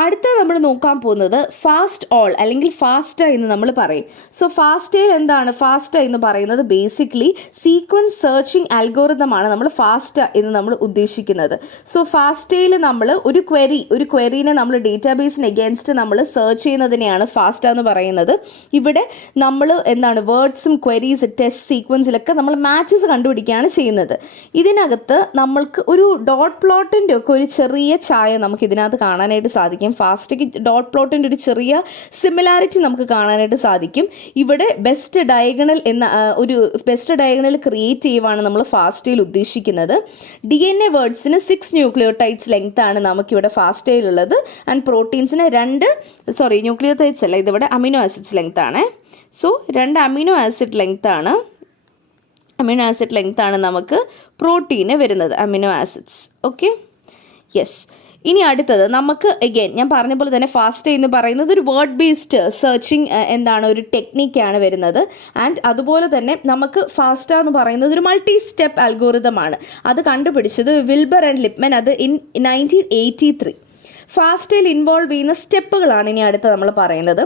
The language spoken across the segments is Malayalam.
അടുത്ത നമ്മൾ നോക്കാൻ പോകുന്നത് ഫാസ്റ്റ് ഓൾ അല്ലെങ്കിൽ ഫാസ്റ്റ എന്ന് നമ്മൾ പറയും. സോ ഫാസ്റ്റയിൽ എന്താണ് ഫാസ്റ്റ എന്ന് പറയുന്നത്? ബേസിക്കലി സീക്വൻസ് സെർച്ചിങ് അൽഗോറിതമാണ് നമ്മൾ ഫാസ്റ്റ എന്ന് നമ്മൾ ഉദ്ദേശിക്കുന്നത്. സോ ഫാസ്റ്റയിൽ നമ്മൾ ഒരു ക്വരീനെ നമ്മൾ ഡേറ്റാബേസിന് എഗെയിൻസ്റ്റ് നമ്മൾ സെർച്ച് ചെയ്യുന്നതിനെയാണ് ഫാസ്റ്റ എന്ന് പറയുന്നത്. ഇവിടെ നമ്മൾ എന്താണ് വേർഡ്സും ക്വരീസ് ടെസ്റ്റ് സീക്വൻസിലൊക്കെ നമ്മൾ മാച്ചസ് കണ്ടുപിടിക്കുകയാണ് ചെയ്യുന്നത്. ഇതിനകത്ത് നമ്മൾക്ക് ഒരു ഡോട്ട് പ്ലോട്ടിൻ്റെ ഒക്കെ ഒരു ചെറിയ ഛായ നമുക്ക് ഇതിനകത്ത് കാണാനായിട്ട് സാധിക്കും. ഫാസ്റ്റയ്ക്ക് ഡോട്ട് പ്ലോട്ടിൻ്റെ ഒരു ചെറിയ സിമിലാരിറ്റി നമുക്ക് കാണാനായിട്ട് സാധിക്കും. ഇവിടെ ബെസ്റ്റ് ഡയഗണൽ ക്രിയേറ്റ് ചെയ്യുവാണ് നമ്മൾ ഫാസ്റ്റയിൽ ഉദ്ദേശിക്കുന്നത്. DNA വേർഡ്സിന് 6 ന്യൂക്ലിയോടൈഡ്സ് ലെങ്ത് ആണ് നമുക്കിവിടെ ഫാസ്റ്റയിലുള്ളത്. ആൻഡ് പ്രോട്ടീൻസിന് ന്യൂക്ലിയോടൈഡ്സ് അല്ല, ഇതിവിടെ അമിനോ ആസിഡ്സ് ലെങ്ത് ആണ്. സോ 2 അമിനോ ആസിഡ് ലെങ്ത് ആണ് നമുക്ക് പ്രോട്ടീന് വരുന്നത്, അമിനോ ആസിഡ്സ്. Okay, yes. ഇനി അടുത്തത് നമുക്ക് അഗെയിൻ ഞാൻ പറഞ്ഞ പോലെ തന്നെ ഫാസ്റ്റ് എന്ന് പറയുന്നത് ഒരു വേർഡ് ബേസ്ഡ് സെർച്ചിങ് ഒരു ടെക്നിക്കാണ് വരുന്നത്. ആൻഡ് അതുപോലെ തന്നെ നമുക്ക് ഫാസ്റ്റ എന്ന് പറയുന്നത് ഒരു മൾട്ടി സ്റ്റെപ്പ് അൽഗോറിതമാണ്. അത് കണ്ടുപിടിച്ചത് വിൽബർ ആൻഡ് ലിപ്മൻ, അത് ഇൻ 1983. ഫാസ്റ്റയിൽ ഇൻവോൾവ് ചെയ്യുന്ന സ്റ്റെപ്പുകളാണ് ഇനി അടുത്ത് നമ്മൾ പറയുന്നത്.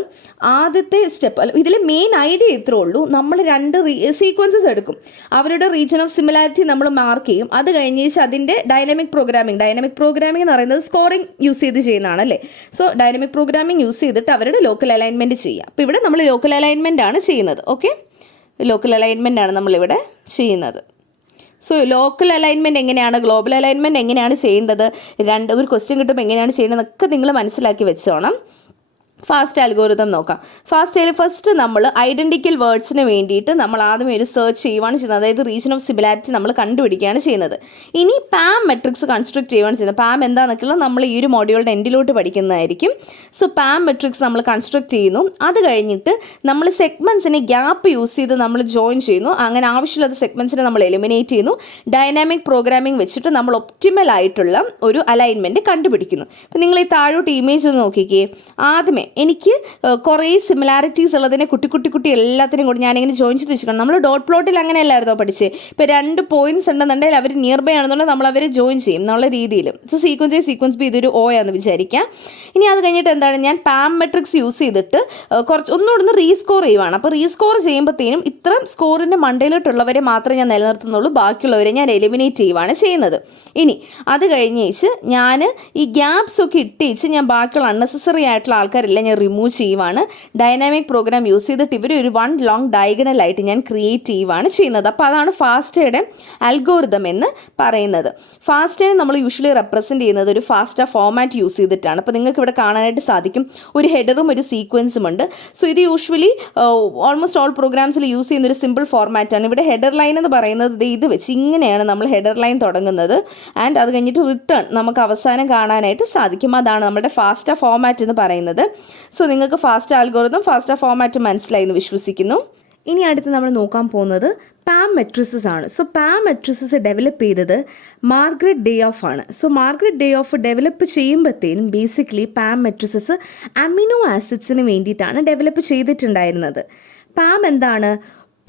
ആദ്യത്തെ സ്റ്റെപ്പ്, ഇതിൽ മെയിൻ ഐഡിയ ഇത്രേ ഉള്ളൂ. നമ്മൾ 2 സീക്വൻസസ് എടുക്കും, അവരുടെ റീജിയൻ ഓഫ് സിമിലാരിറ്റി നമ്മൾ മാർക്ക് ചെയ്യും. അത് കഴിഞ്ഞേച്ച് അതിൻ്റെ ഡൈനാമിക് പ്രോഗ്രാമിംഗ് എന്ന് പറയുന്നത് സ്കോറിംഗ് യൂസ് ചെയ്ത് ചെയ്യുന്നതാണ് അല്ലേ. സോ ഡൈനാമിക് പ്രോഗ്രാമിംഗ് യൂസ് ചെയ്തിട്ട് അവരുടെ ലോക്കൽ അലൈൻമെൻറ്റ് ചെയ്യുക. അപ്പോൾ ഇവിടെ നമ്മൾ ലോക്കൽ അലൈൻമെൻ്റ് ആണ് ചെയ്യുന്നത്. ഓക്കെ, ലോക്കൽ അലൈൻമെൻ്റ് ആണ് നമ്മളിവിടെ ചെയ്യുന്നത്. സോ ലോക്കൽ അലൈൻമെൻറ്റ് എങ്ങനെയാണ്, ഗ്ലോബൽ അലൈൻമെൻറ്റ് എങ്ങനെയാണ് ചെയ്യേണ്ടത്, ഒരു ക്വസ്റ്റ്യൻ കിട്ടുമ്പോൾ എങ്ങനെയാണ് ചെയ്യേണ്ടതെന്നൊക്കെ നിങ്ങൾ മനസ്സിലാക്കി വെച്ചോണം. ഫാസ്റ്റ് അൽഗോറിതം നോക്കാം. ഫാസ്റ്റയിൽ ഫസ്റ്റ് നമ്മൾ ഐഡൻറ്റിക്കൽ വേർഡ്സിന് വേണ്ടിയിട്ട് നമ്മൾ ആദ്യമേ ഒരു സെർച്ച് ചെയ്യുകയാണ് ചെയ്യുന്നത്. അതായത് റീജിയൻ ഓഫ് സിമിലാരിറ്റി നമ്മൾ കണ്ടുപിടിക്കുകയാണ് ചെയ്യുന്നത്. ഇനി പാം മെട്രിക്സ് കൺസ്ട്രക്ട് ചെയ്യുകയാണ് ചെയ്യുന്നത്. പാം എന്താണെന്നൊക്കെയുള്ള നമ്മൾ ഈ ഒരു മോഡ്യൂളിൻ്റെ എൻഡിലോട്ട് പഠിക്കുന്നതായിരിക്കും. സോ പാം മെട്രിക്സ് നമ്മൾ കൺസ്ട്രക്ട് ചെയ്യുന്നു. അത് കഴിഞ്ഞിട്ട് നമ്മൾ സെഗ്മെൻറ്റ്സിനെ ഗ്യാപ്പ് യൂസ് ചെയ്ത് നമ്മൾ ജോയിൻ ചെയ്യുന്നു. അങ്ങനെ ആവശ്യമില്ലാത്ത സെഗ്മെൻറ്റ്സിനെ നമ്മൾ എലിമിനേറ്റ് ചെയ്യുന്നു. ഡൈനാമിക് പ്രോഗ്രാമിംഗ് വെച്ചിട്ട് നമ്മൾ ഒപ്റ്റിമൽ ആയിട്ടുള്ള ഒരു അലൈൻമെൻറ്റ് കണ്ടുപിടിക്കുന്നു. അപ്പം നിങ്ങൾ ഈ താഴോട്ട് ഇമേജ് ഒന്ന് നോക്കിക്കേ. ആദ്യമേ എനിക്ക് കുറേ സിമിലാരിറ്റീസ് ഉള്ളതിനെ കുട്ടി എല്ലാത്തിനും കൂടി ഞാനിങ്ങനെ ജോയിൻ ചെയ്ത് വെച്ചിട്ടുണ്ട്. നമ്മൾ ഡോട്ട് പ്ലോട്ടിൽ അങ്ങനെയല്ലായിരുന്നോ പഠിച്ചേ? ഇപ്പോൾ 2 പോയിന്റ്സ് ഉണ്ടെന്നുണ്ടെങ്കിൽ അവർ നിയർ ബൈ ആണെന്നുണ്ടെങ്കിൽ നമ്മൾ അവരെ ജോയിൻ ചെയ്യും എന്നുള്ള രീതിയിൽ. സോ സീക്വൻസ് ബി ഇതൊരു O ആണെന്ന് വിചാരിക്കാം. ഇനി അത് കഴിഞ്ഞിട്ട് ഞാൻ പാം മെട്രിക്സ് യൂസ് ചെയ്തിട്ട് ഒന്നുകൂടെ റീസ്കോർ ചെയ്യുവാണ്. അപ്പോൾ റീസ്കോർ ചെയ്യുമ്പോഴത്തേനും ഇത്ര സ്കോറിൻ്റെ മണ്ടയിലോട്ടുള്ളവരെ മാത്രമേ ഞാൻ നിലനിർത്തുന്നുള്ളൂ, ബാക്കിയുള്ളവരെ ഞാൻ എലിമിനേറ്റ് ചെയ്യുവാണ് ചെയ്യുന്നത്. ഇനി അത് കഴിഞ്ഞേച്ച് ഞാൻ ഈ ഗ്യാപ്സ് ഒക്കെ ഇട്ടേച്ച് ഞാൻ ബാക്കിയുള്ള അൺനെസസറി ആയിട്ടുള്ള ആൾക്കാരെല്ലാം ഞാൻ റിമൂവ് ചെയ്യുവാണ്. ഡൈനാമിക് പ്രോഗ്രാം യൂസ് ചെയ്തിട്ട് ഇവർ ഒരു 1 ലോങ് ഡയഗണലായിട്ട് ഞാൻ ക്രിയേറ്റ് ചെയ്യുവാണ് ചെയ്യുന്നത്. അപ്പോൾ അതാണ് ഫാസ്റ്റയുടെ അൽഗോറിതം എന്ന് പറയുന്നത്. ഫാസ്റ്റയെ നമ്മൾ യൂഷ്വലി റെപ്രസെൻറ്റ് ചെയ്യുന്നത് ഒരു ഫാസ്റ്റ ഫോമാറ്റ് യൂസ് ചെയ്തിട്ടാണ്. അപ്പോൾ നിങ്ങൾക്ക് ഇവിടെ കാണാനായിട്ട് സാധിക്കും ഒരു ഹെഡറും ഒരു സീക്വൻസും ഉണ്ട്. സോ ഇത് യൂഷ്വലി ഓൾമോസ്റ്റ് ഓൾ പ്രോഗ്രാംസിൽ യൂസ് ചെയ്യുന്ന ഒരു സിമ്പിൾ ഫോർമാറ്റാണ്. ഇവിടെ ഹെഡർ ലൈൻ എന്ന് പറയുന്നത് ഇത് വെച്ച് ഇങ്ങനെയാണ് നമ്മൾ ഹെഡർ ലൈൻ തുടങ്ങുന്നത്. ആൻഡ് അത് കഴിഞ്ഞിട്ട് റിട്ടേൺ നമുക്ക് അവസാനം കാണാനായിട്ട് സാധിക്കും. അതാണ് നമ്മുടെ ഫാസ്റ്റ ഫോമാറ്റ് എന്ന് പറയുന്നത്. സോ നിങ്ങൾക്ക് ഫാസ്റ്റ അൽഗോറിതം ഫാസ്റ്റ ഫോമാറ്റ് മനസ്സിലായി എന്ന് വിശ്വസിക്കുന്നു. ഇനി അടുത്ത് നമ്മൾ നോക്കാൻ പോകുന്നത് പാം മെട്രിസസ് ആണ്. സോ പാം മെട്രിസസ് ഡെവലപ്പ് ചെയ്തത് മാർഗരറ്റ് ഡേ ഓഫ് ആണ്. So Margaret Dayhoff develop ചെയ്യുമ്പോഴത്തേനും ബേസിക്കലി പാം മെട്രിസസ് അമിനോ ആസിഡ്സിന് വേണ്ടിയിട്ടാണ് ഡെവലപ്പ് ചെയ്തിട്ടുണ്ടായിരുന്നത്. പാം എന്താണ്?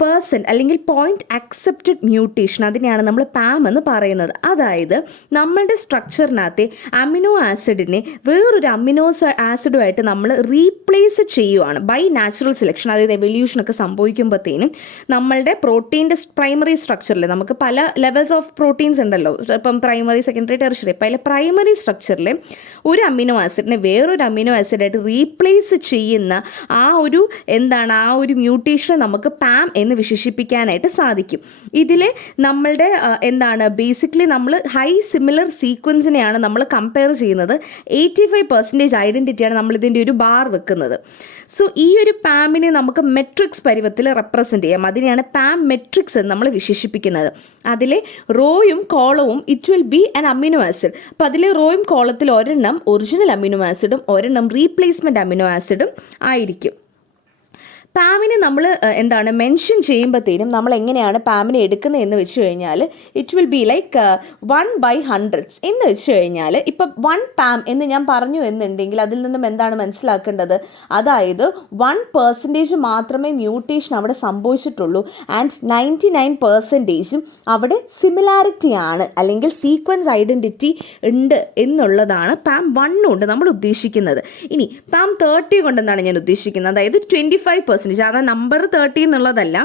പേഴ്സൺ അല്ലെങ്കിൽ പോയിന്റ് അക്സെപ്റ്റഡ് മ്യൂട്ടേഷൻ, അതിനെയാണ് നമ്മൾ പാം എന്ന് പറയുന്നത്. അതായത് നമ്മളുടെ സ്ട്രക്ചറിനകത്തെ അമിനോ ആസിഡിനെ വേറൊരു അമിനോ ആസിഡുമായിട്ട് നമ്മൾ റീപ്ലേസ് ചെയ്യുവാണ് ബൈ നാച്ചുറൽ സെലക്ഷൻ. അതായത് എവല്യൂഷനൊക്കെ സംഭവിക്കുമ്പോഴത്തേനും നമ്മളുടെ പ്രോട്ടീൻ്റെ പ്രൈമറി സ്ട്രക്ചറിൽ നമുക്ക് പല ലെവൽസ് ഓഫ് പ്രോട്ടീൻസ് ഉണ്ടല്ലോ, ഇപ്പം പ്രൈമറി, സെക്കൻഡറി, ടെർഷ്യറി. അപ്പോൾ അതിലെ പ്രൈമറി സ്ട്രക്ചറിൽ ഒരു അമിനോ ആസിഡിനെ വേറൊരു അമിനോ ആസിഡായിട്ട് റീപ്ലേസ് ചെയ്യുന്ന ആ ഒരു മ്യൂട്ടേഷനെ നമുക്ക് പാം എന്ന് വിശേഷിപ്പിക്കാനായിട്ട് സാധിക്കും. ഇതിൽ നമ്മളുടെ ബേസിക്കലി നമ്മൾ ഹൈ സിമിലർ സീക്വൻസിനെയാണ് നമ്മൾ കമ്പയർ ചെയ്യുന്നത്. 85% ഐഡൻറ്റിറ്റിയാണ് നമ്മൾ ഇതിൻ്റെ ഒരു ബാർ വെക്കുന്നത്. സോ ഈ ഒരു പാമിനെ നമുക്ക് മെട്രിക്സ് പരുവത്തിൽ റെപ്രസെൻ്റ് ചെയ്യാം. അതിനെയാണ് പാം മെട്രിക്സ് എന്ന് നമ്മൾ വിശേഷിപ്പിക്കുന്നത്. അതിലെ റോയും കോളവും it will be an amino acid. അപ്പോൾ അതിലെ റോയും കോളത്തിൽ ഒരെണ്ണം ഒറിജിനൽ അമിനോ ആസിഡും ഒരെണ്ണം റീപ്ലേസ്മെൻറ്റ് അമിനോ ആസിഡും ആയിരിക്കും. പാമിനെ നമ്മൾ എന്താണ് മെൻഷൻ ചെയ്യുമ്പോഴത്തേനും നമ്മൾ എങ്ങനെയാണ് പാമിനെ എടുക്കുന്നത് എന്ന് വെച്ച് കഴിഞ്ഞാൽ ഇറ്റ് വിൽ ബി ലൈക്ക് 1/100 എന്ന് വെച്ച് കഴിഞ്ഞാൽ ഇപ്പം 1 പാം എന്ന് ഞാൻ പറഞ്ഞു എന്നുണ്ടെങ്കിൽ അതിൽ നിന്നും എന്താണ് മനസ്സിലാക്കേണ്ടത്, അതായത് 1% മാത്രമേ മ്യൂട്ടേഷൻ അവിടെ സംഭവിച്ചിട്ടുള്ളൂ ആൻഡ് 99% അവിടെ സിമിലാരിറ്റി ആണ് അല്ലെങ്കിൽ സീക്വൻസ് ഐഡൻറ്റിറ്റി ഉണ്ട് എന്നുള്ളതാണ് പാം 1 കൊണ്ട് നമ്മൾ ഉദ്ദേശിക്കുന്നത്. ഇനി പാം 30 കൊണ്ടെന്താണ് ഞാൻ ഉദ്ദേശിക്കുന്നത്, അതായത് 25%, അതായത് നമ്പർ 30 എന്നുള്ളതല്ല,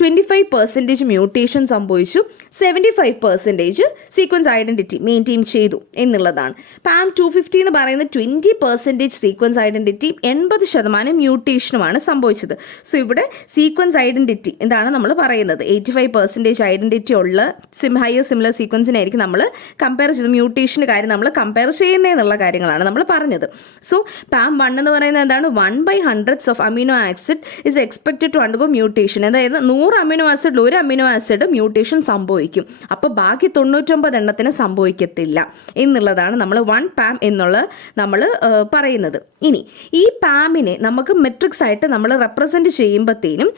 25% മ്യൂട്ടേഷൻ സംഭവിച്ചു, 75% സീക്വൻസ് ഐഡൻറ്റിറ്റി മെയിൻറ്റെയിൻ ചെയ്തു എന്നുള്ളതാണ്. പാം 250 എന്ന് പറയുന്നത് 20% സീക്വൻസ് ഐഡൻറ്റിറ്റി 80% മ്യൂട്ടേഷനുമാണ് സംഭവിച്ചത്. സോ ഇവിടെ സീക്വൻസ് ഐഡൻറ്റിറ്റി എന്താണ് നമ്മൾ പറയുന്നത്, 85% ഐഡൻറ്റിറ്റി ഉള്ള ഹയർ സിമിലർ സീക്വൻസിനായിരിക്കും നമ്മൾ കമ്പയർ ചെയ്ത് മ്യൂട്ടേഷൻ്റെ കാര്യം നമ്മൾ കമ്പയർ ചെയ്യുന്നതെന്നുള്ള കാര്യങ്ങളാണ് നമ്മൾ പറഞ്ഞത്. സോ പാം 1 എന്ന് പറയുന്നത് എന്താണ്, 1/100 of amino acid is expected to undergo mutation. അതായത് 100 അമിനോ ആസിഡിൽ 1 അമിനോ ആസിഡ് മ്യൂട്ടേഷൻ സംഭവിക്കും, അപ്പോൾ ബാക്കി 99 എണ്ണത്തിന് സംഭവിക്കത്തില്ല എന്നുള്ളതാണ് നമ്മൾ 1 പാം എന്നുള്ള നമ്മൾ പറയുന്നത്. ഇനി ഈ പാമിനെ നമുക്ക് മെട്രിക്സ് ആയിട്ട് നമ്മൾ റെപ്രസെൻറ്റ് ചെയ്യുമ്പോഴത്തേനും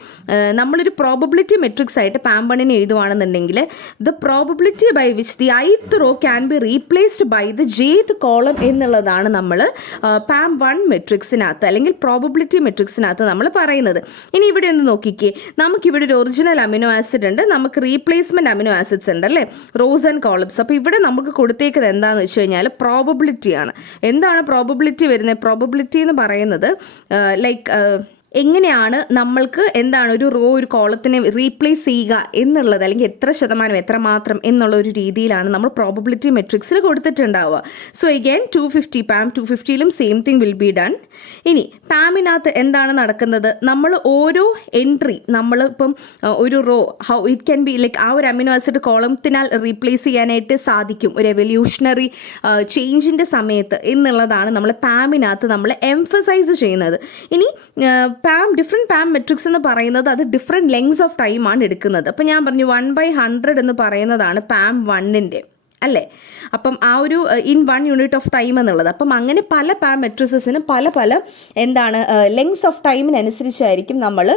നമ്മളൊരു പ്രോബബിലിറ്റി മെട്രിക്സ് ആയിട്ട് പാം 1 എഴുതുവാണെന്നുണ്ടെങ്കിൽ the probability by which the ith row can be replaced by the jth column എന്നുള്ളതാണ് നമ്മൾ പാം 1 മെട്രിക്സിനകത്ത് അല്ലെങ്കിൽ പ്രോബബിലിറ്റി മെട്രിക്സിനകത്ത് നമ്മൾ പറയുന്നത്. ഇനി ഇവിടെ ഒന്ന് നോക്കിക്കേ, നമുക്കിവിടെ ഒരു ഒറിജിനൽ അമിനോ ആസിഡ് ഉണ്ട്, നമുക്ക് റീപ്ലേസ്മെൻറ്റ് അമിനോ ആസിഡ്സ് ഉണ്ട് അല്ലേ, റോസ് ആൻഡ് കോളംസ്. അപ്പോൾ ഇവിടെ നമുക്ക് കൊടുത്തേക്കുന്നത് എന്താണെന്ന് വെച്ച് കഴിഞ്ഞാൽ പ്രോബബിലിറ്റിയാണ്. എന്താണ് പ്രോബബിലിറ്റി വരുന്നത്, പ്രോബബിലിറ്റി എന്ന് പറയുന്നത് ലൈക്ക് എങ്ങനെയാണ് നമ്മൾക്ക് എന്താണ് ഒരു റോ ഒരു കോളത്തിനെ റീപ്ലേസ് ചെയ്യുക എന്നുള്ളത്, അല്ലെങ്കിൽ എത്ര ശതമാനം എത്രമാത്രം എന്നുള്ള ഒരു രീതിയിലാണ് നമ്മൾ പ്രോബബിലിറ്റി മെട്രിക്സിൽ കൊടുത്തിട്ടുണ്ടാവുക. സോ എഗെയിൻ 250 പാം 250ലും same thing will be done. ഇനി പാമിനകത്ത് എന്താണ് നടക്കുന്നത്, നമ്മൾ ഓരോ എൻട്രി നമ്മളിപ്പം ഒരു row how it can be like ആ ഒരു അമിനോ ആസിഡ് കോളത്തിനാൽ റീപ്ലേസ് ചെയ്യാനായിട്ട് സാധിക്കും ഒരു എവല്യൂഷണറി ചേഞ്ചിൻ്റെ സമയത്ത് എന്നുള്ളതാണ് നമ്മൾ പാമിനകത്ത് നമ്മൾ എംഫസൈസ് ചെയ്യുന്നത്. ഇനി ഡിഫറെൻറ്റ് പാം മെട്രിക്സ് എന്ന് പറയുന്നത് അത് ഡിഫറെൻറ്റ് ലെങ്സ് ഓഫ് ടൈമാണ് എടുക്കുന്നത്. അപ്പോൾ ഞാൻ പറഞ്ഞു 1/100 എന്ന് പറയുന്നതാണ് പാം 1ൻ്റെ അല്ലേ, അപ്പം ആ ഒരു ഇൻ 1 യൂണിറ്റ് ഓഫ് ടൈം എന്നുള്ളത്. അപ്പം അങ്ങനെ പല പാം മെട്രിസസിനും പല എന്താണ് ലെങ്സ് ഓഫ് ടൈമിനനുസരിച്ചായിരിക്കും നമ്മൾ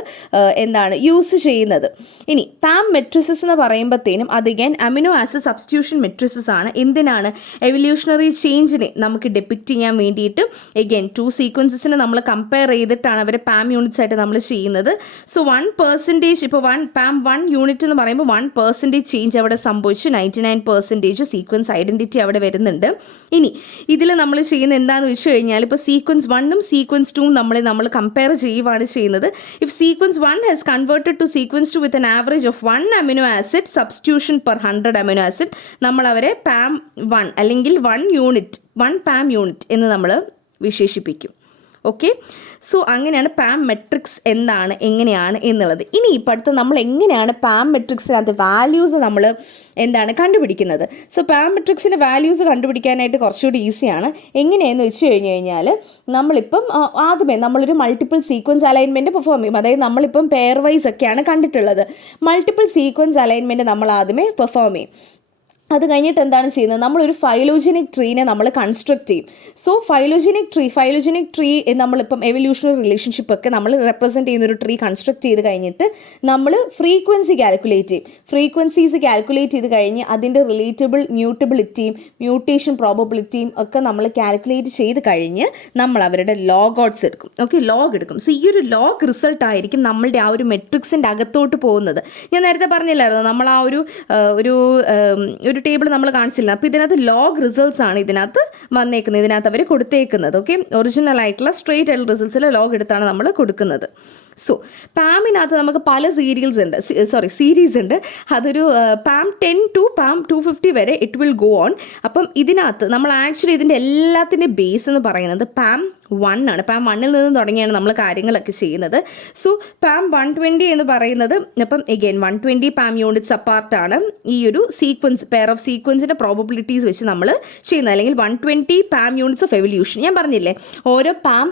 എന്താണ് യൂസ് ചെയ്യുന്നത്. ഇനി പാം മെട്രിസസ് എന്ന് പറയുമ്പോഴത്തേനും അധികം അമിനോ ആസിഡ് സബ്സ്റ്റിറ്റ്യൂഷൻ മെട്രിസസ് ആണ്. എന്തിനാണ്, എവല്യൂഷണറി ചേഞ്ചിനെ നമുക്ക് ഡെപ്പിക്റ്റ് ചെയ്യാൻ വേണ്ടിയിട്ട് എഗെയിൻ 2 സീക്വൻസസിനെ നമ്മൾ കമ്പയർ ചെയ്തിട്ടാണ് അവരെ പാം യൂണിറ്റ്സ് ആയിട്ട് നമ്മൾ ചെയ്യുന്നത്. സോ 1% ഇപ്പോൾ പാം 1 യൂണിറ്റ് എന്ന് പറയുമ്പോൾ 1% ചേഞ്ച് അവിടെ സംഭവിച്ചു, 99% സീക്വൻസ് ഐഡൻറ്റിറ്റി അവിടെ വരുന്നുണ്ട്. ഇനി ഇതിൽ നമ്മൾ ചെയ്യുന്ന എന്താണെന്ന് വെച്ച് കഴിഞ്ഞാൽ ഇപ്പോൾ സീക്വൻസ് 1ഉം സീക്വൻസ് 2ഉം നമ്മൾ കമ്പയർ ചെയ്യുവാണ് ചെയ്യുന്നത്. If sequence 1 has converted to sequence 2 with an average of 1 amino acid substitution per 100 amino acid, നമ്മൾ അവരെ പാം 1 അല്ലെങ്കിൽ 1 പാം യൂണിറ്റ് എന്ന് നമ്മൾ വിശേഷിപ്പിക്കും. ഓക്കെ, സോ അങ്ങനെയാണ് പാം മെട്രിക്സ് എന്താണ് എങ്ങനെയാണ് എന്നുള്ളത്. ഇനി ഇപ്പോൾ അടുത്ത് നമ്മൾ എങ്ങനെയാണ് പാം മെട്രിക്സിനകത്ത് വാല്യൂസ് നമ്മൾ എന്താണ് കണ്ടുപിടിക്കുന്നത്. സോ പാം മെട്രിക്സിൻ്റെ വാല്യൂസ് കണ്ടുപിടിക്കാനായിട്ട് കുറച്ചുകൂടി ഈസിയാണ്. എങ്ങനെയെന്ന് വെച്ച് കഴിഞ്ഞാൽ നമ്മളിപ്പം ആദ്യമേ നമ്മളൊരു മൾട്ടിപ്പിൾ സീക്വൻസ് അലൈൻമെൻറ്റ് പെർഫോം ചെയ്യും. അതായത് നമ്മളിപ്പം പെയർ വൈസ് ഒക്കെയാണ് കണ്ടിട്ടുള്ളത്. മൾട്ടിപ്പിൾ സീക്വൻസ് അലൈൻമെൻറ്റ് നമ്മൾ ആദ്യമേ പെർഫോം ചെയ്യും. അത് കഴിഞ്ഞിട്ട് എന്താണ് ചെയ്യുന്നത്, നമ്മളൊരു ഫൈലോജനിക് ട്രീനെ നമ്മൾ കൺസ്ട്രക്ട് ചെയ്യും. സോ ഫൈലോജനിക് ട്രീ നമ്മളിപ്പം എവല്യൂഷണറി റിലേഷൻഷിപ്പ് ഒക്കെ നമ്മൾ റെപ്രസെൻറ്റ് ചെയ്യുന്നൊരു ട്രീ കൺസ്ട്രക്ട് ചെയ്ത് കഴിഞ്ഞിട്ട് നമ്മൾ ഫ്രീക്വൻസി കാൽക്കുലേറ്റ് ചെയ്യും. ഫ്രീക്വൻസീസ് കാൽക്കുലേറ്റ് ചെയ്ത് കഴിഞ്ഞ് അതിൻ്റെ റിലേറ്റബിൾ മ്യൂട്ടബിലിറ്റിയും മ്യൂട്ടേഷൻ പ്രോബബിലിറ്റിയും ഒക്കെ നമ്മൾ കാൽക്കുലേറ്റ് ചെയ്ത് കഴിഞ്ഞ് നമ്മൾ അവരുടെ ലോഗ് ഔട്ട്സ് എടുക്കും. ഓക്കെ, ലോഗ് എടുക്കും. സോ ഈ ഒരു ലോഗ് റിസൾട്ട് ആയിരിക്കും നമ്മളുടെ ആ ഒരു മെട്രിക്സിൻ്റെ അകത്തോട്ട് പോകുന്നത്. ഞാൻ നേരത്തെ പറഞ്ഞില്ലായിരുന്നു, നമ്മൾ ആ ഒരു ടേബിൾ നമ്മൾ കാണിച്ചില്ല. അപ്പോൾ ഇതിനകത്ത് ലോഗ് റിസൾട്ട്സ് ആണ് ഇതിനകത്ത് വന്നേക്കുന്നത്, ഇതിനകത്ത് അവർ കൊടുത്തേക്കുന്നത്. ഓക്കെ, ഒറിജിനൽ ആയിട്ടുള്ള സ്ട്രേറ്റ് ആയിട്ടുള്ള റിസൾട്ട്സിൽ ലോഗ് എടുത്താണ് നമ്മൾ കൊടുക്കുന്നത്. സോ പാമിനകത്ത് നമുക്ക് പല സീരീസ് ഉണ്ട്. അതൊരു പാം 10 to പാം 250 വരെ ഇറ്റ് വിൽ ഗോ ഓൺ. അപ്പം ഇതിനകത്ത് നമ്മൾ ആക്ച്വലി ഇതിൻ്റെ എല്ലാത്തിൻ്റെ ബേസ് എന്ന് പറയുന്നത് പാം 1 ആണ്. പാം 1ൽ നിന്ന് തുടങ്ങിയാണ് നമ്മൾ കാര്യങ്ങളൊക്കെ ചെയ്യുന്നത്. സോ പാം 120 എന്ന് പറയുന്നത് അപ്പം എഗെയിൻ 120 പാം യൂണിറ്റ്സ് അപ്പാർട്ടാണ് ഈ ഒരു സീക്വൻസ് പെയർ ഓഫ് സീക്വൻസിൻ്റെ പ്രോബബിലിറ്റീസ് വെച്ച് നമ്മൾ ചെയ്യുന്നത്, അല്ലെങ്കിൽ 120 പാം യൂണിറ്റ്സ് ഓഫ് എവല്യൂഷൻ. ഞാൻ പറഞ്ഞില്ലേ, ഓരോ പാം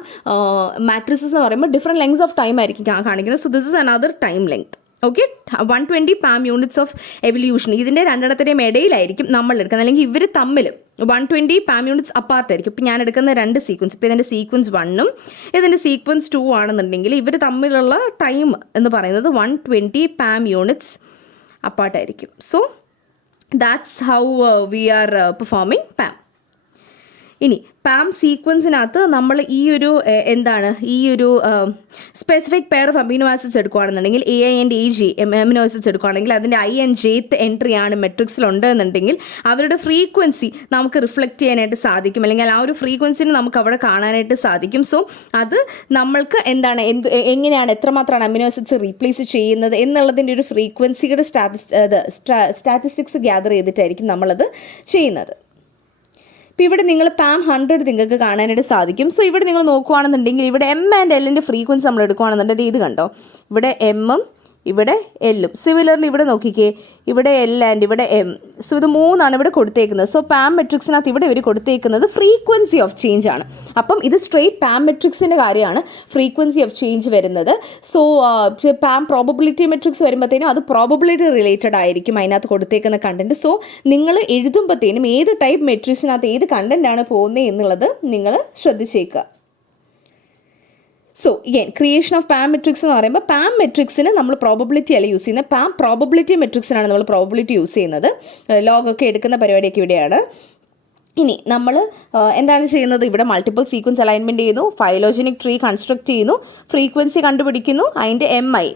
മാട്രിസസ് എന്ന് പറയുമ്പോൾ ഡിഫറെൻറ്റ് ലെങ്സ് ഓഫ് ടൈം ആയിരിക്കും കാണിക്കുന്നത്. So this is another time length. Okay, 120 PAM units of evolution ഇതിൻ്റെ രണ്ടെണ്ണത്തിൻ്റെയും ഇടയിലായിരിക്കും നമ്മൾ എടുക്കുന്നത്, അല്ലെങ്കിൽ ഇവർ തമ്മിൽ 120 പാം യൂണിറ്റ്സ് അപ്പാർട്ടായിരിക്കും. ഇപ്പോൾ ഞാൻ എടുക്കുന്ന രണ്ട് സീക്വൻസ്, ഇപ്പോൾ ഇതിൻ്റെ സീക്വൻസ് 1ഉം ഇതിൻ്റെ സീക്വൻസ് 2 ആണെന്നുണ്ടെങ്കിൽ ഇവർ തമ്മിലുള്ള ടൈം എന്ന് പറയുന്നത് 120 പാം യൂണിറ്റ്സ് അപ്പാർട്ടായിരിക്കും. So that's how we are performing PAM. ഇനി പാം സീക്വൻസിനകത്ത് നമ്മൾ ഈ ഒരു specific pair of amino acids എടുക്കുകയാണെന്നുണ്ടെങ്കിൽ AI and AG amino acids എടുക്കുകയാണെങ്കിൽ അതിൻ്റെ I and Jth എൻട്രി ആണ് മെട്രിക്സിലുണ്ട് എന്നുണ്ടെങ്കിൽ അവരുടെ ഫ്രീക്വൻസി നമുക്ക് റിഫ്ലക്റ്റ് ചെയ്യാനായിട്ട് സാധിക്കും, അല്ലെങ്കിൽ ആ ഒരു ഫ്രീക്വൻസിനെ നമുക്ക് അവിടെ കാണാനായിട്ട് സാധിക്കും. സോ അത് നമ്മൾക്ക് എങ്ങനെയാണ് എത്രമാത്രമാണ് അമിനോ ആസിഡ്സ് റീപ്ലേസ് ചെയ്യുന്നത് എന്നുള്ളതിൻ്റെ ഒരു ഫ്രീക്വൻസിയുടെ സ്റ്റാറ്റിസ്റ്റിക്സ് ഗ്യാദർ ചെയ്തിട്ടായിരിക്കും നമ്മളത് ചെയ്യുന്നത്. ഇപ്പോൾ ഇവിടെ നിങ്ങൾ പാം 100 നിങ്ങൾക്ക് കാണാനായിട്ട് സാധിക്കും. സോ ഇവിടെ നിങ്ങൾ നോക്കുകയാണെന്നുണ്ടെങ്കിൽ ഇവിടെ M and L ഫ്രീക്വൻസി നമ്മൾ എടുക്കുകയാണെന്നുണ്ടെങ്കിൽ ഇത് കണ്ടോ, ഇവിടെ M-ഉം ഇവിടെ L-ഉം. സിമിലർലി ഇവിടെ നോക്കിക്കേ, ഇവിടെ L ആൻഡ് ഇവിടെ M. സോ ഇത് 3 ഇവിടെ കൊടുത്തേക്കുന്നത്. സോ പാം മെട്രിക്സിനകത്ത് ഇവിടെ ഇവർ കൊടുത്തേക്കുന്നത് ഫ്രീക്വൻസി ഓഫ് ചേഞ്ച് ആണ്. അപ്പം ഇത് സ്ട്രെയിറ്റ് പാം മെട്രിക്സിൻ്റെ കാര്യമാണ് ഫ്രീക്വൻസി ഓഫ് ചേഞ്ച് വരുന്നത്. സോ പാം പ്രോബബിലിറ്റി മെട്രിക്സ് വരുമ്പോഴത്തേനും അത് പ്രോബബിലിറ്റി റിലേറ്റഡ് ആയിരിക്കും അതിനകത്ത് കൊടുത്തേക്കുന്ന കണ്ടന്റ്. സോ നിങ്ങൾ എഴുതുമ്പോഴത്തേനും ഏത് ടൈപ്പ് മെട്രിക്സിനകത്ത് ഏത് കണ്ടന്റ് ആണ് പോകുന്നത് എന്നുള്ളത് നിങ്ങൾ ശ്രദ്ധിച്ചേക്കുക. So creation of PAM matrix എന്ന് പറയുമ്പോൾ പാം മെട്രിക്സിന് നമ്മൾ പ്രോബബിലിറ്റി അല്ല യൂസ് ചെയ്യുന്നത്, പാം പ്രോബബിലിറ്റി മെട്രിക്സിനാണ് നമ്മൾ പ്രോബബിലിറ്റി യൂസ് ചെയ്യുന്നത്. ലോഗൊക്കെ എടുക്കുന്ന പരിപാടിയൊക്കെ ഇവിടെയാണ്. ഇനി നമ്മൾ എന്താണ് ചെയ്യുന്നത്, ഇവിടെ മൾട്ടിപ്പിൾ സീക്വൻസ് അലൈൻമെൻറ്റ് ചെയ്യുന്നു, ഫൈലോജനിക് ട്രീ കൺസ്ട്രക്ട് ചെയ്യുന്നു, ഫ്രീക്വൻസി കണ്ടുപിടിക്കുന്നു, അതിൻ്റെ MI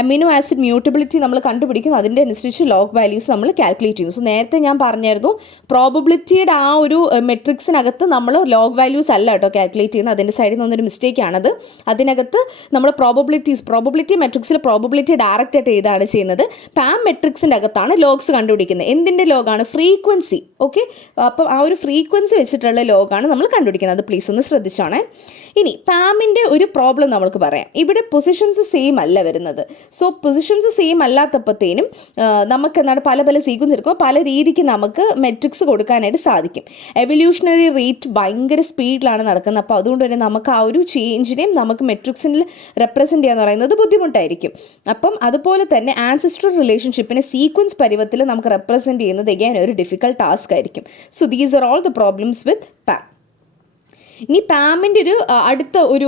അമിനോ ആസിഡ് മ്യൂട്ടബിലിറ്റി നമ്മൾ കണ്ടുപിടിക്കുന്നു, അതിൻ്റെ അനുസരിച്ച് ലോഗ് വാല്യൂസ് നമ്മൾ കാൽക്കുലേറ്റ് ചെയ്യുന്നു. സോ നേരത്തെ ഞാൻ പറഞ്ഞായിരുന്നു പ്രോബബിലിറ്റിയുടെ ആ ഒരു മെട്രിക്സിനകത്ത് നമ്മൾ ലോഗ് വാല്യൂസ് അല്ല കേട്ടോ കാൽക്കുലേറ്റ് ചെയ്യുന്നത്, അതിൻ്റെ സൈഡിൽ നിന്നൊരു മിസ്റ്റേക്കാണത്. അതിനകത്ത് നമ്മൾ പ്രോബബിലിറ്റി മെട്രിക്സിൽ പ്രോബബിലിറ്റി ഡയറക്റ്റ് ആയിട്ട് ഏതാണ് ചെയ്യുന്നത്, പാം മെട്രിക്സിൻ്റെ അകത്താണ് ലോഗ്സ് കണ്ടുപിടിക്കുന്നത്. എന്തിൻ്റെ ലോഗാണ്, ഫ്രീക്വൻസി. ഓക്കെ, അപ്പം ആ ഒരു ഫ്രീക്വൻസി വെച്ചിട്ടുള്ള ലോഗാണ് നമ്മൾ കണ്ടുപിടിക്കുന്നത്. അത് പ്ലീസ് ഒന്ന് ശ്രദ്ധിച്ചോണേ. ഇനി പാമിൻ്റെ ഒരു പ്രോബ്ലം നമുക്ക് പറയാം. ഇവിടെ പൊസിഷൻസ് സെയിം അല്ല വരുന്നത്. സോ പൊസിഷൻസ് സെയിം അല്ലാത്തപ്പോഴത്തേനും നമുക്ക് പല പല സീക്വൻസ് എടുക്കുമ്പോൾ പല രീതിക്ക് നമുക്ക് മെട്രിക്സ് കൊടുക്കാനായിട്ട് സാധിക്കും. എവല്യൂഷണറി റേറ്റ് ഭയങ്കര സ്പീഡിലാണ് നടക്കുന്നത്. അപ്പോൾ അതുകൊണ്ട് തന്നെ നമുക്ക് ആ ഒരു ചേഞ്ചിനെയും നമുക്ക് മെട്രിക്സിൽ റെപ്രസെൻറ്റ് ചെയ്യാന്ന് പറയുന്നത് ബുദ്ധിമുട്ടായിരിക്കും. അപ്പം അതുപോലെ തന്നെ ആൻസിസ്ട്രൽ റിലേഷൻഷിപ്പിനെ സീക്വൻസ് പരുവത്തിൽ നമുക്ക് റെപ്രസെൻറ്റ് ചെയ്യുന്നത് again ഒരു ഡിഫിക്കൽട്ട് ടാസ്ക് ആയിരിക്കും. So these are all the problems with palm. ഇനി പാമിൻ്റെ ഒരു അടുത്ത ഒരു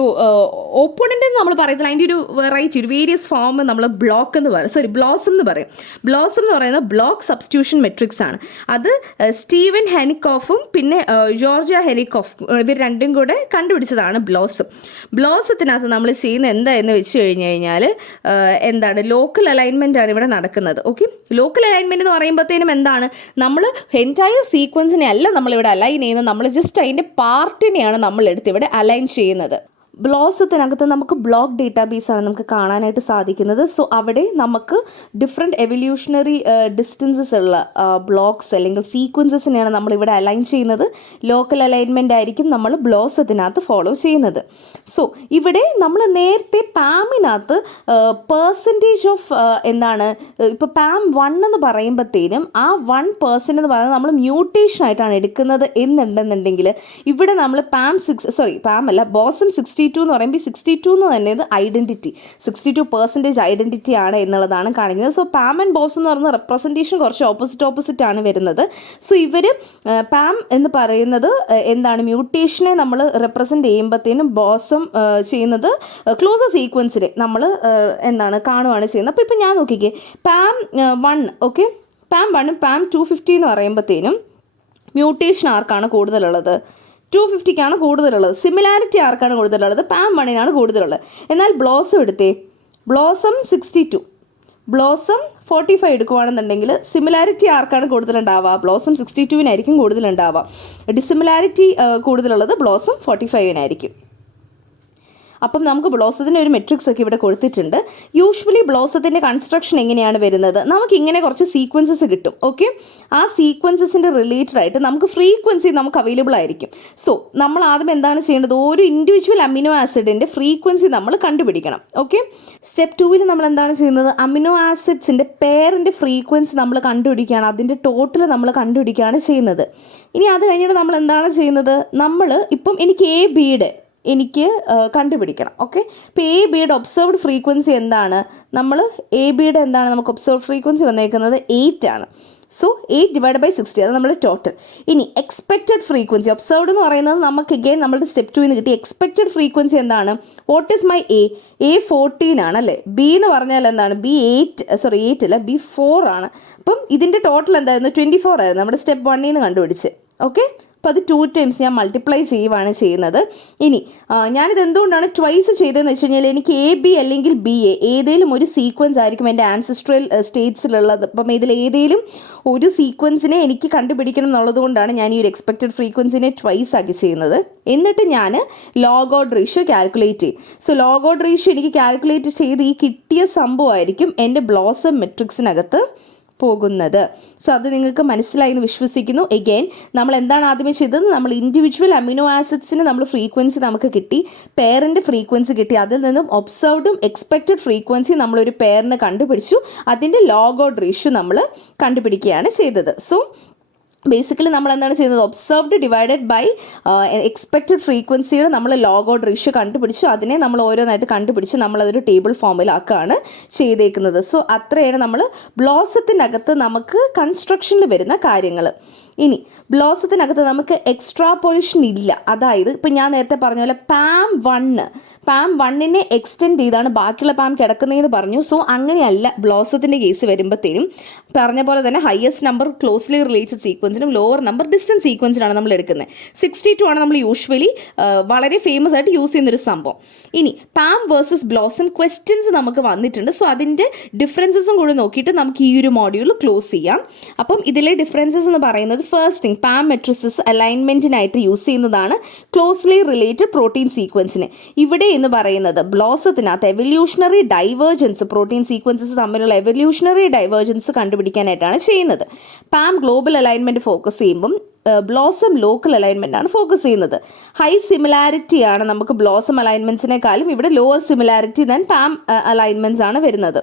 ഓപ്പോണൻ്റ് എന്ന് നമ്മൾ പറയുന്നത് അതിൻ്റെ ഒരു വെറൈറ്റി ഒരു വേരിയസ് ഫോം നമ്മൾ ബ്ലോസം എന്ന് പറയും. ബ്ലോസം എന്ന് പറയുന്നത് ബ്ലോക്ക് സബ്സ്റ്റിറ്റ്യൂഷൻ മെട്രിക്സ് ആണ്. അത് സ്റ്റീവൻ ഹെനിക്കോഫും പിന്നെ ജോർജിയ ഹെനിക്കോഫ് ഇവർ രണ്ടും കൂടെ കണ്ടുപിടിച്ചതാണ് ബ്ലോസം. ബ്ലോസത്തിനകത്ത് നമ്മൾ ചെയ്യുന്ന എന്താണെന്ന് വെച്ച് കഴിഞ്ഞാൽ ലോക്കൽ അലൈൻമെൻ്റ് ആണ് ഇവിടെ നടക്കുന്നത്. ഓക്കെ, ലോക്കൽ അലൈൻമെൻറ്റ് എന്ന് പറയുമ്പോഴത്തേനും നമ്മൾ എൻറ്റയർ സീക്വൻസിനെ അല്ല നമ്മളിവിടെ അലൈൻ ചെയ്യുന്നത്, നമ്മൾ ജസ്റ്റ് അതിൻ്റെ പാർട്ടിനെയാണ് നമ്മൾ എടുത്ത് ഇവിടെ അലൈൻ ചെയ്യുന്നത്. ബ്ലോസത്തിനകത്ത് നമുക്ക് ബ്ലോക്ക് ഡേറ്റാബേസാണ് നമുക്ക് കാണാനായിട്ട് സാധിക്കുന്നത്. സോ അവിടെ നമുക്ക് ഡിഫറെൻറ്റ് എവല്യൂഷണറി ഡിസ്റ്റൻസസ് ഉള്ള ബ്ലോക്സ് അല്ലെങ്കിൽ സീക്വൻസസിനെയാണ് നമ്മളിവിടെ അലൈൻ ചെയ്യുന്നത്. ലോക്കൽ അലൈൻമെൻ്റ് ആയിരിക്കും നമ്മൾ ബ്ലോസത്തിനകത്ത് ഫോളോ ചെയ്യുന്നത്. സോ ഇവിടെ നമ്മൾ നേരത്തെ പാമിനകത്ത് പെർസെൻറ്റേജ് ഓഫ് ഇപ്പോൾ പാം 1 എന്ന് പറയുമ്പോഴത്തേനും ആ 1% എന്ന് പറയുന്നത് നമ്മൾ മ്യൂട്ടേഷൻ ആയിട്ടാണ് എടുക്കുന്നത് എന്നുണ്ടെന്നുണ്ടെങ്കിൽ ഇവിടെ നമ്മൾ ബോസം 62 എന്ന് പറയുമ്പോൾ 62 എന്ന് തന്നെ ഇത് ഐഡൻറ്റിറ്റി 62% ഐഡൻറ്റിറ്റി ആണ് എന്നുള്ളതാണ് കാണിക്കുന്നത്. സോ പാം ആൻഡ് ബോസ് എന്ന് പറയുന്ന റെപ്രസെൻറ്റേഷൻ കുറച്ച് ഓപ്പോസിറ്റ് ആണ് വരുന്നത്. സോ ഇവർ പാം എന്ന് പറയുന്നത് മ്യൂട്ടേഷനെ നമ്മൾ റെപ്രസെൻറ്റ് ചെയ്യുമ്പോഴത്തേനും ബോസം ചെയ്യുന്നത് ക്ലോസർ സീക്വൻസിനെ നമ്മൾ കാണുകയാണ് ചെയ്യുന്നത്. അപ്പോൾ ഇപ്പോൾ ഞാൻ നോക്കിക്കേ പാം 1 ഓക്കെ, പാം 1 പാം 250 എന്ന് പറയുമ്പോഴത്തേനും മ്യൂട്ടേഷൻ ആർക്കാണ് കൂടുതലുള്ളത്, 250-ക്കാണ് കൂടുതലുള്ളത്. സിമിലാരിറ്റി ആർക്കാണ് കൂടുതലുള്ളത്, പാം 1-നാണ് കൂടുതലുള്ളത്. എന്നാൽ ബ്ലോസം എടുത്തേ, ബ്ലോസം 62, ബ്ലോസം 45 എടുക്കുകയാണെന്നുണ്ടെങ്കിൽ സിമിലാരിറ്റി ആർക്കാണ് കൂടുതലുണ്ടാവുക, ബ്ലോസം 62-നായിരിക്കും കൂടുതലുണ്ടാവുക. ഡിസിമിലാരിറ്റി കൂടുതലുള്ളത് ബ്ലോസം 45-നായിരിക്കും. അപ്പം നമുക്ക് ബ്ലോസത്തിൻ്റെ ഒരു മെട്രിക്സ് ഒക്കെ ഇവിടെ കൊടുത്തിട്ടുണ്ട്. യൂഷ്വലി ബ്ലോസത്തിൻ്റെ കൺസ്ട്രക്ഷൻ എങ്ങനെയാണ് വരുന്നത്, നമുക്ക് ഇങ്ങനെ കുറച്ച് സീക്വൻസസ് കിട്ടും. ഓക്കെ, ആ സീക്വൻസസിൻ്റെ റിലേറ്റഡ് ആയിട്ട് നമുക്ക് ഫ്രീക്വൻസി നമുക്ക് അവൈലബിൾ ആയിരിക്കും. സോ നമ്മൾ ആദ്യം എന്താണ് ചെയ്യേണ്ടത്, ഒരു ഇൻഡിവിജ്വൽ അമിനോ ആസിഡിൻ്റെ ഫ്രീക്വൻസി നമ്മൾ കണ്ടുപിടിക്കണം. ഓക്കെ, സ്റ്റെപ്പ് 2-ൽ നമ്മൾ എന്താണ് ചെയ്യുന്നത്, അമിനോ ആസിഡ്സിൻ്റെ പെയറിൻ്റെ ഫ്രീക്വൻസി നമ്മൾ കണ്ടുപിടിക്കുകയാണ്, അതിൻ്റെ ടോട്ടൽ നമ്മൾ കണ്ടുപിടിക്കുകയാണ് ചെയ്യുന്നത്. ഇനി അത് കഴിഞ്ഞിട്ട് നമ്മൾ എന്താണ് ചെയ്യുന്നത്, നമ്മൾ ഇപ്പം എനിക്ക് എ ബിയുടെ എനിക്ക് കണ്ടുപിടിക്കണം. ഓക്കെ, ഇപ്പോൾ എ ബിയുടെ ഒബ്സർവ്ഡ് ഫ്രീക്വൻസി എന്താണ്? നമ്മൾ എ ബിയുടെ എന്താണ് നമുക്ക് ഒബ്സർവ്ഡ് ഫ്രീക്വൻസി വന്നേക്കുന്നത് 8 ആണ്. സോ 8/60 അത് നമ്മൾ ടോട്ടൽ. ഇനി എക്സ്പെക്റ്റഡ് ഫ്രീക്വൻസി ഒബ്സർവ്ഡ് എന്ന് പറയുന്നത് നമുക്ക് അഗെയിൻ നമ്മുടെ സ്റ്റെപ്പ് 2 കിട്ടി. എക്സ്പെക്റ്റഡ് ഫ്രീക്വൻസി എന്താണ്? What is my A? 14 ആണ് അല്ലേ. ബി എന്ന് പറഞ്ഞാൽ എന്താണ്? B8 അല്ല B4 ആണ്. അപ്പം ഇതിൻ്റെ ടോട്ടൽ എന്തായിരുന്നു? 24 ആയിരുന്നു നമ്മുടെ സ്റ്റെപ്പ് 1 നിന്ന് കണ്ടുപിടിച്ച്. ഓക്കെ, അപ്പോൾ അത് 2 ടൈംസ് ഞാൻ മൾട്ടിപ്ലൈ ചെയ്യുവാണ് ചെയ്യുന്നത്. ഇനി ഞാനിത് എന്തുകൊണ്ടാണ് ട്വൈസ് ചെയ്തതെന്ന് വെച്ച് കഴിഞ്ഞാൽ എനിക്ക് എ ബി അല്ലെങ്കിൽ ബി എ ഏതെങ്കിലും ഒരു സീക്വൻസ് ആയിരിക്കും എൻ്റെ ആൻസിസ്ട്രൽ സ്റ്റേറ്റ്സിലുള്ളത്. അപ്പം ഇതിൽ ഏതെങ്കിലും ഒരു സീക്വൻസിനെ എനിക്ക് കണ്ടുപിടിക്കണം എന്നുള്ളത് കൊണ്ടാണ് ഞാൻ ഈ ഒരു എക്സ്പെക്റ്റഡ് ഫ്രീക്വൻസിനെ ട്വൈസ് ആക്കി ചെയ്യുന്നത്. എന്നിട്ട് ഞാൻ ലോഗ് ഓഡ് റേഷ്യോ കാൽക്കുലേറ്റ് ചെയ്യും. സോ ലോഗ് ഓഡ് റേഷ്യോ എനിക്ക് കാൽക്കുലേറ്റ് ചെയ്ത് ഈ കിട്ടിയ സംഭവമായിരിക്കും എൻ്റെ ബ്ലോസം മെട്രിക്സിനകത്ത് പോകുന്നത്. സോ അത് നിങ്ങൾക്ക് മനസ്സിലായി എന്ന് വിശ്വസിക്കുന്നു. എഗെയിൻ നമ്മൾ എന്താണ് ആദ്യമേ ചെയ്തത്? നമ്മൾ ഇൻഡിവിജ്വൽ അമിനോ ആസിഡ്സിന് നമ്മൾ ഫ്രീക്വൻസി നമുക്ക് കിട്ടി, പെയറിൻ്റെ ഫ്രീക്വൻസി കിട്ടി. അതിൽ നിന്നും ഒബ്സർവ്ഡും എക്സ്പെക്റ്റഡ് ഫ്രീക്വൻസി നമ്മളൊരു പെയറിന് കണ്ടുപിടിച്ചു. അതിൻ്റെ ലോഗ് ഓഡ് റേഷ്യോ നമ്മൾ കണ്ടുപിടിക്കുകയാണ് ചെയ്തത്. സോ ബേസിക്കലി നമ്മൾ എന്താണ് ചെയ്യുന്നത്? ഒബ്സർവ്ഡ് ഡിവൈഡഡ് ബൈ എക്സ്പെക്റ്റഡ് ഫ്രീക്വൻസിയുടെ നമ്മൾ ലോഗ് ഓഡ് റേഷ്യോ കണ്ടുപിടിച്ചു. അതിനെ നമ്മൾ ഓരോന്നായിട്ട് കണ്ടുപിടിച്ച് നമ്മളതൊരു ടേബിൾ ഫോമിലാക്കുകയാണ് ചെയ്തേക്കുന്നത്. സോ അത്രയാണ് നമ്മൾ ബ്ലോസത്തിനകത്ത് നമുക്ക് കൺസ്ട്രക്ഷനിൽ വരുന്ന കാര്യങ്ങൾ. ഇനി ബ്ലോസത്തിനകത്ത് നമുക്ക് എക്സ്ട്രാപോളേഷൻ ഇല്ല. അതായത് ഇപ്പം ഞാൻ നേരത്തെ പറഞ്ഞ പോലെ പാം 1നെ എക്സ്റ്റെൻഡ് ചെയ്താണ് ബാക്കിയുള്ള പാം കിടക്കുന്നതെന്ന് പറഞ്ഞു. സോ അങ്ങനെയല്ല ബ്ലോസത്തിൻ്റെ കേസ് വരുമ്പോഴത്തേനും പറഞ്ഞ പോലെ തന്നെ ഹയസ്റ്റ് നമ്പർ ക്ലോസ്ലി റിലേറ്റഡ് സീക്വൻസിനും ലോവർ നമ്പർ ഡിസ്റ്റൻസ് സീക്വൻസിനാണ് നമ്മൾ എടുക്കുന്നത്. 62 ആണ് നമ്മൾ യൂഷ്വലി വളരെ ഫേമസ് ആയിട്ട് യൂസ് ചെയ്യുന്നൊരു സംഭവം. ഇനി പാം വേഴ്സസ് ബ്ലോസം ക്വസ്റ്റ്യൻസ് നമുക്ക് വന്നിട്ടുണ്ട്. സോ അതിൻ്റെ ഡിഫറൻസസും കൂടി നോക്കിയിട്ട് നമുക്ക് ഈ ഒരു മോഡ്യൂൾ ക്ലോസ് ചെയ്യാം. അപ്പം ഇതിലെ ഡിഫറൻസസ് എന്ന് പറയുന്നത് ഫസ്റ്റ് തിങ് പാം മെട്രിസസ് അലൈൻമെൻറ്റിനായിട്ട് യൂസ് ചെയ്യുന്നതാണ് ക്ലോസ്ലി റിലേറ്റഡ് പ്രോട്ടീൻ സീക്വൻസിന്. ഇവിടെ എന്ന് പറയുന്നത് ബ്ലോസത്തിനകത്ത് എവല്യൂഷണറി ഡൈവേർജൻസ് പ്രോട്ടീൻ സീക്വൻസസ് തമ്മിലുള്ള എവല്യൂഷണറി ഡൈവേർജൻസ് കണ്ടുപിടിക്കാനായിട്ടാണ് ചെയ്യുന്നത്. പാം ഗ്ലോബൽ അലൈൻമെൻറ്റ് ഫോക്കസ് ചെയ്യുമ്പം ബ്ലോസം ലോക്കൽ അലൈൻമെൻ്റ് ആണ് ഫോക്കസ് ചെയ്യുന്നത്. ഹൈ സിമിലാരിറ്റി ആണ് നമുക്ക് ബ്ലോസം അലൈൻമെൻറ്റ്സിനേക്കാളും ഇവിടെ lower similarity than PAM alignments ആണ് വരുന്നത്.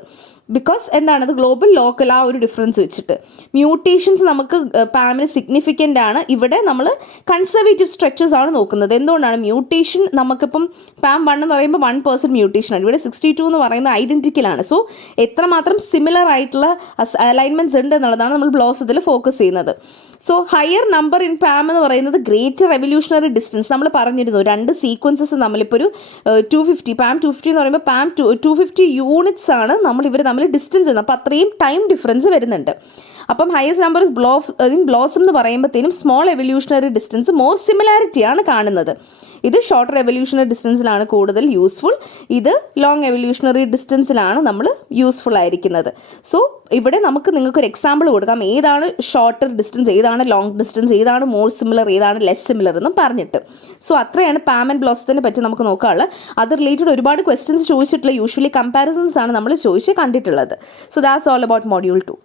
ബിക്കോസ് എന്താണത് ഗ്ലോബൽ ലോക്കൽ ആ ഒരു ഡിഫറൻസ് വെച്ചിട്ട് മ്യൂട്ടേഷൻസ് നമുക്ക് പാമിന് സിഗ്നിഫിക്കൻ്റ് ആണ്. ഇവിടെ നമ്മൾ കൺസർവേറ്റീവ് സ്ട്രക്ചേഴ്സ് ആണ് നോക്കുന്നത്. എന്തുകൊണ്ടാണ് മ്യൂട്ടേഷൻ നമുക്കിപ്പം പാം 1 എന്ന് പറയുമ്പോൾ 1% മ്യൂട്ടേഷൻ ആണ്. ഇവിടെ 62 എന്ന് പറയുന്നത് ഐഡൻറ്റിക്കലാണ്. സോ എത്രമാത്രം സിമിലർ ആയിട്ടുള്ള അലൈൻമെൻറ്റ്സ് ഉണ്ട് എന്നുള്ളതാണ് നമ്മൾ ബ്ലോസത്തിൽ ഫോക്കസ് ചെയ്യുന്നത്. So higher number in palm എന്ന് പറയുന്നത് ഗ്രേറ്റർ എവല്യൂഷണറി ഡിസ്റ്റൻസ്. നമ്മൾ പറഞ്ഞിരുന്നു രണ്ട് സീക്വൻസസ് നമ്മളിപ്പോൾ ഒരു 250 പാം 250 എന്ന് പറയുമ്പോൾ പാം 250 യൂണിറ്റ്സ് ആണ് നമ്മൾ ഇവർ തമ്മിൽ ഡിസ്റ്റൻസ് ചെയ്യുന്നത്. അപ്പോൾ അത്രയും ടൈം ഡിഫറൻസ് വരുന്നുണ്ട്. അപ്പം ഹയസ്റ്റ് നമ്പർ ഇൻ ബ്ലോസം എന്ന് പറയുമ്പോഴത്തേനും സ്മോൾ എവല്യൂഷണറി ഡിസ്റ്റൻസ് മോർ സിമിലാരിറ്റിയാണ് കാണുന്നത്. ഇത് ഷോർട്ടർ എവല്യൂഷണറി ഡിസ്റ്റൻസിലാണ് കൂടുതൽ യൂസ്ഫുൾ. ഇത് ലോങ് എവല്യൂഷണറി ഡിസ്റ്റൻസിലാണ് നമ്മൾ യൂസ്ഫുൾ ആയിരിക്കുന്നത്. സോ ഇവിടെ നിങ്ങൾക്കൊരു എക്സാമ്പിൾ കൊടുക്കാം. ഏതാണ് ഷോർട്ടർ ഡിസ്റ്റൻസ്, ഏതാണ് ലോങ് ഡിസ്റ്റൻസ്, ഏതാണ് മോർ സിമിലർ, ഏതാണ് ലെസ് സിമിലർ എന്നും പറഞ്ഞിട്ട്. സോ അത്രയാണ് പാം ആൻഡ് ബ്ലോസത്തിനെ പറ്റി നമുക്ക് നോക്കാനുള്ളത്. അത് റിലേറ്റഡ് ഒരുപാട് ക്വസ്റ്റ്യൻസ് ചോദിച്ചിട്ടുള്ള യൂഷ്വലി കമ്പാരിസൺസ് ആണ് നമ്മൾ ചോദിച്ച് കണ്ടിട്ടുള്ളത്. So that's all about module 2.